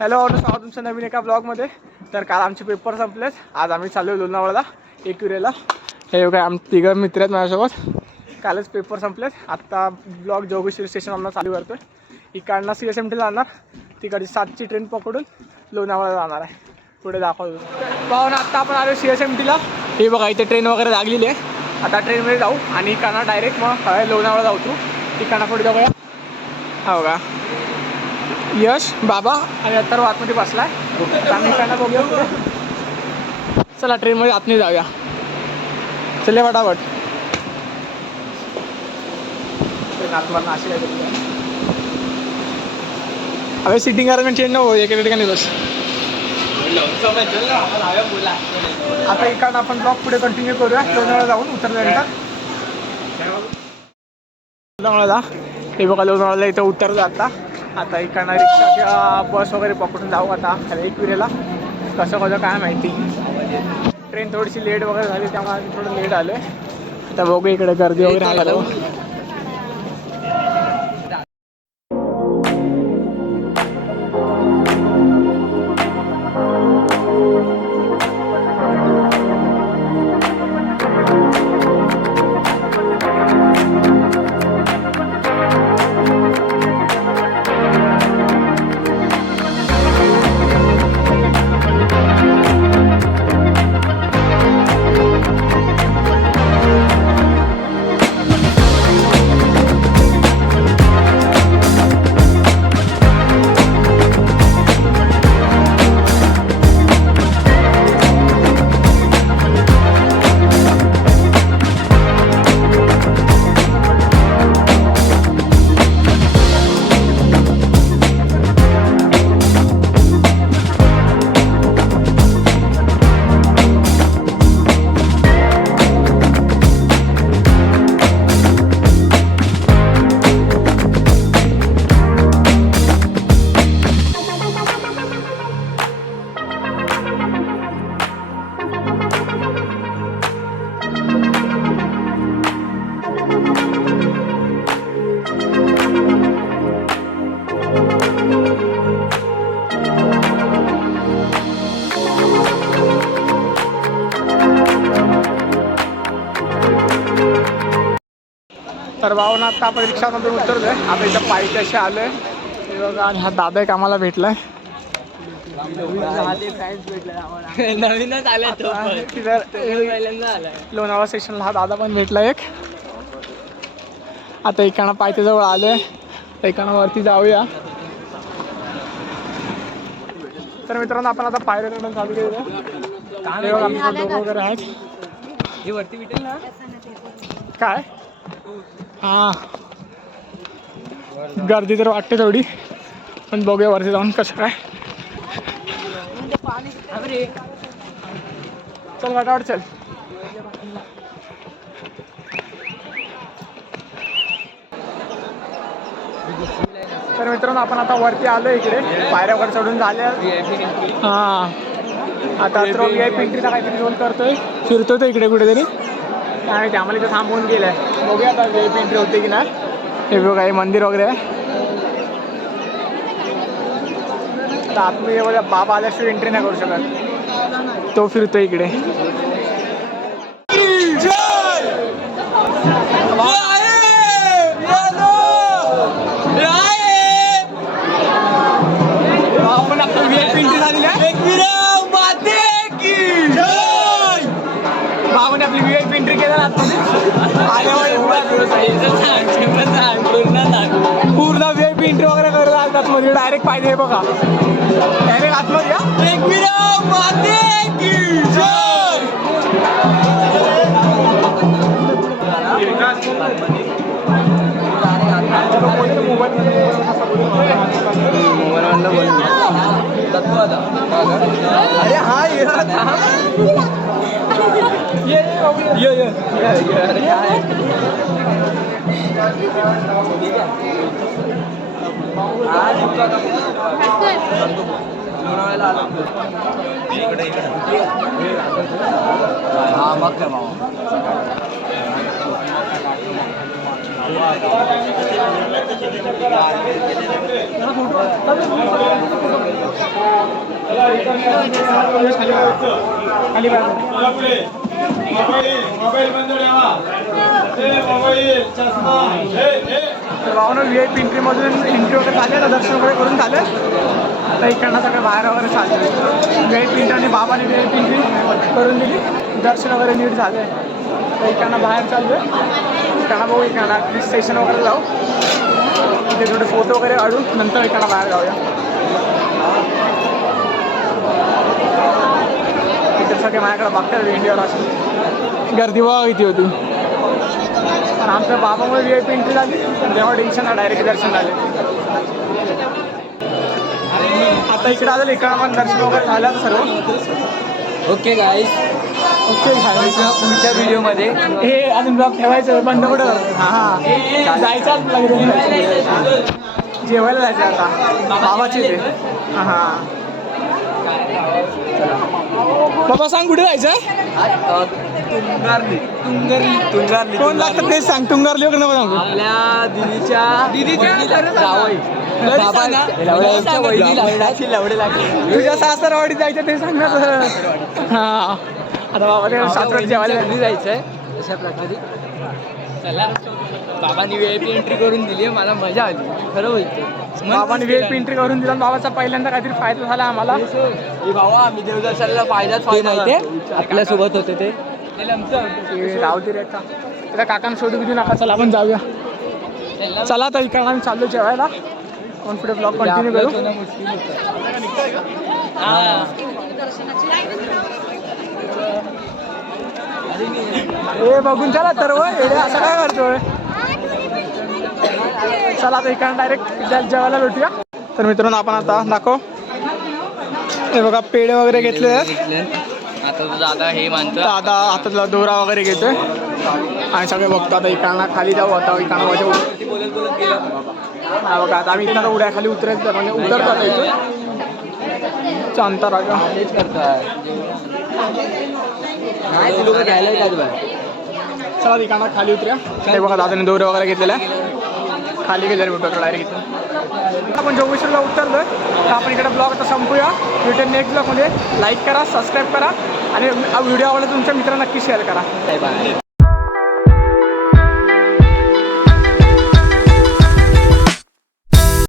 Hello स्वागत तुमचं नवीन एका ब्लॉगमध्ये. तर काल आमचे पेपर संपलेत, आज आम्ही चालू लोणावळ्याला एकविरेला. हे बघा तिघं मित्र आहेत माझ्यासोबत. कालच पेपर संपलेत. आत्ता ब्लॉग जोगेश्वरी स्टेशन आम्हाला चालू करतो आहे. इकडनं CSMT जाणार, तिकडची 7ची ट्रेन पकडून लोणावळ्याला जाणार आहे. पुढे दाखवतो पाहून. आत्ता आपण आलो CSMTला. हे बघा इथे ट्रेन वगैरे लागलेली आहे. आता ट्रेनमध्ये जाऊ आणि इकडनं डायरेक्ट मग लोणावळा जाऊ. तू इकडनं पुढे जाऊया. हो का यश बाबा आणि अत्तर आतमध्ये बसलाय. आम्ही इकडनं बघूया पुढे. चला ट्रेनमध्ये आतमध्ये जाऊया. चले फटाफट. ट्रेन आतमध्ये अशी काय अरे सिटिंग अरेंजमेंट चेंज नको एका ठिकाणी बस. आता इकडनं आपण ब्लॉग पुढे कंटिन्यू करूया. लोणावळा जाऊन उतरल्यानंतर लोणावळ्याला हे बघा लोणावळ्याला इथं उतरलं. आता इकडनं रिक्षा किंवा बस वगैरे पकडून जाऊ. आता एकविरेला कसं काय माहिती. ट्रेन थोडीशी लेट वगैरे झाली त्यामुळे आम्ही थोडं लेट आलो आहे. आता बघू इकडे गर्दी वगैरे आहे. तर भावना आता आपण रिक्षामधून उतरलो आहे. आता इथं पायी असे आलो आहे बघा. आणि हा दादा एक आम्हाला भेटलाय. नवीनच आला लोणावळा स्टेशनला हा दादा पण भेटला एक. आता इकडनं पायथ्याजवळ आलो आहे. इकडनं वरती जाऊया. तर मित्रांनो आपण आता पायऱ्या चढून चालू केलं. आमचे लोक वगैरे आहेत. हे वरती भेटेल ना काय. हां गर्दी तर वाटते थोडी, पण बघूया वरती जाऊन कसं काय. चल फटाफट चल. तर मित्रांनो आपण आता वरती आलो इकडे. पायऱ्यावर चढून झाल्या. हां आता तर VIP एंट्रीला काहीतरी रोल करतोय, फिरतोय तो इकडे कुठेतरी. आणि आम्हाला इथं थांबवून गेलाय. बघूया आता VIP एंट्री होते की नाही. हे बघा हे मंदिर वगैरे आहे. आता आतमध्ये एवढ्या बाबा आल्याशिवाय एंट्री नाही करू शकत. तो फिरतो इकडे. आपण आपली VIP एंट्री झालेली आहे. बाबाने आपली VIP एंट्री केला आतमध्ये. पूर्ण VIP एंट्री वगैरे करत आलं आतमध्ये. डायरेक्ट पाहिजे बघा. डायरेक्ट आतमध्ये अरे हा हा मग काय मामा खाली भावना व्ही आय पी एंट्रीमधून एंट्री वगैरे झाले ना, दर्शन वगैरे करून झाले. आता इकडनं सगळं बाहेर वगैरे चाललं. व्ही आय पी एंट्री आणि बाबाने व्ही आय पी एंट्री करून दिली, दर्शन वगैरे नीट झालं. तर इकडनं बाहेर चाललो आहे. इकडनं बघू, इकडनं स्टेशन वगैरे जाऊ, इथे थोडे फोटो वगैरे काढू, नंतर इकडनं बाहेर जाऊया. इथे सगळे माझ्याकडे बघतात इंडियावर अशी गर्दी बघा किती होती. पण आमच्या बाबामुळे व्ही आय पी एंट्री झाली, तेव्हा टेन्शन डायरेक्ट दर्शन झाले. आता इकडे आलं, इकडं पण दर्शन वगैरे झालं सर्व. ओके गाईस, ओके भेटूया पुढच्या व्हिडिओमध्ये. हे अजून ब्लॉग ठेवायचं बंद कुठं. हां जायचं जेवायला जायचं आता बाबाचे ते. हां बाबा सांग कुठे जायचं. तुंगारली कोण लागतं तेच सांग. तुंगारली वगैरे नको सांगू. आपल्या दीदीच्या जावई लवडे लागले. तुझ्या सासरवाडीत जायचं ते सांग ना. हां आता बाबा सासरवाडी जेवायला जायचंय अशा प्रकारे. चला, बाबांनी व्ही आय पी एंट्री करून दिली, मला मजा आली खरं बोलतो. बाबाने व्ही आय पी एंट्री करून दिला. बाबाचा पहिल्यांदा काहीतरी फायदा झाला आम्हाला. भावा आम्ही देवदर्शनाला फायदाच माहिती आपल्यासोबत होते ते राहू दे रे का, त्याला काकांना शोधू बिधू नका. चला आपण जाऊया. चला तर इकडं आम्ही चाललो जेवायला. आपण पुढे ब्लॉग कंटिन्यू करू. हे बघून चला तर असं काय करतोय. चला आता इकडं डायरेक्ट जेवायला भेटूया. तर मित्रांनो आपण आता दाखव, हे बघा पेढे वगैरे घेतले आहेत. आता तुझा दादा हे मानतो, दादा हातातला दोरा वगैरे घेतोय आणि सगळे बघतो. आता इकडनं खाली जाऊ. आता इकडनं माझ्या हा बघा, आता आम्ही इकडनं उड्या खाली उतरायचं म्हणजे उतरतो आता इथे अंतर. चला इकडनं खाली उतरूया. हे बघा दादाने दोरे वगैरे घेतलेला आहे. खाली गेल्यावर भेटतो डायरेक्ट इथून. आपण जोगेश्वरला उतरलोय. तर आपण इकडे ब्लॉग आता संपूया. भेटून नेक्स्ट ब्लॉगमध्ये. लाईक करा, सबस्क्राईब करा आणि हा व्हिडिओ आवडला तुमच्या मित्रांना नक्की शेअर करा.